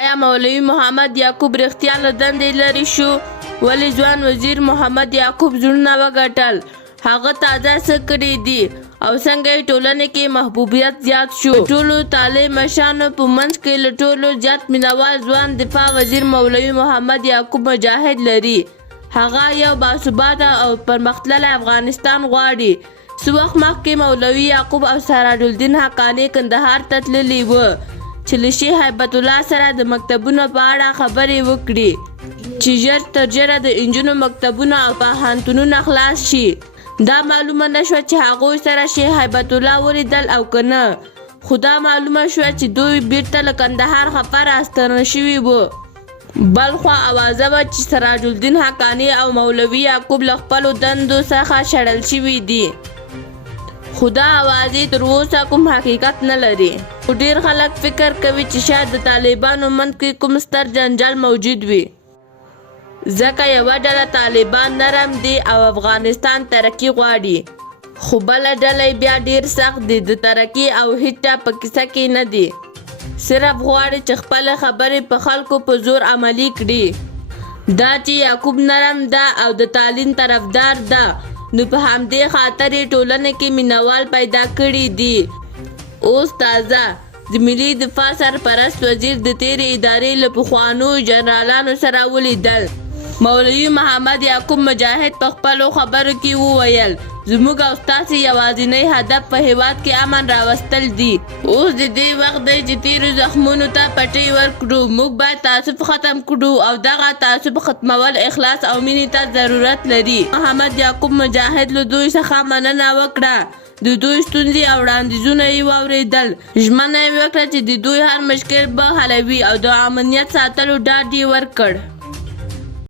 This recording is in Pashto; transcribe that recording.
آیا مولوي محمد یعقوب رښتیا له دندې لرې شو؟ ولې ځوان وزیر محمد یعقوب زړونه وګټل؟ هغه تازه څه کړي دي او څنګه یې ټولنې کې محبوبیت زیات شو؟ ټولو طالب مشرانو په منځ کې له ټولو زیات مینوال ځوان دفاع وزیر مولوي محمد یعقوب مجاهد لري. هغه یو باثباته او پرمختللی افغانستان غواړي. څه وخت مخکې مولوي یعقوب او سراج الدین حقاني کندهار ته تللي وه چې له شیخ هیبت الله سره د مکتبونو په اړه خبرې وکړي چې ژر تر ژره د نجونو مکتبونه او پوهنتونونه خلاص شي. دا معلومه نه شوه چې هغوی سره شیخ هیبت الله ولیدل او که نه، خو دا معلومه شوه چې دوی بیرته له کندهار خفه راستنه شوي وو. بل خوا اوازه وه چې سراج الدین حقاني او مولوي یعقوب له خپلو دندو څخه شړل شوي دي، خو دا اوازې تر اوسه کوم حقیقت نه لري. خو ډېر خلک فکر کوي چې شاید د طالبانو منځ کې کوم ستر جنجال موجود وي، ځکه یوه ډله طالبان نرم دي او افغانستان ترقي غواړي، خو بله ډله بیا ډېر سخت دي، د ترقي او هیڅ په کیسه کې نه دي، صرف غواړي چې خپلې خبرې په خلکو په زور عملي کړي. دا چې یعقوب نرم ده او د تعلیم طرفدار ده، نو په همدې خاطر یې ټولنه کې مینوال پیدا کړي دي. اوس تازه د ملي دفاع سرپرست وزیر د تېرې ادارې له پخوانو جنرالانو سره ولیدل. مولوي محمد یعقوب مجاهد په خپلو خبرو کې وویل زموږ او ستاسې یوازینی هدف په هېواد کې امن راوستل دي. اوس د دې وخت دی چې تېرو زخمونو ته پټۍ ورکړو. موږ باید تعصب ختم کړو او دغه تعصب ختمول اخلاص او مینې ته ضرورت لري. محمد یعقوب مجاهد له دوی څخه مننه وکړه، د دوی ستونزې او وړاندیزونه یې واورېدل. ژمنه یې وکړه چې د دوی هر مشکل به حلوي او د امنیت ساتلو ډاډ یې ورکړ.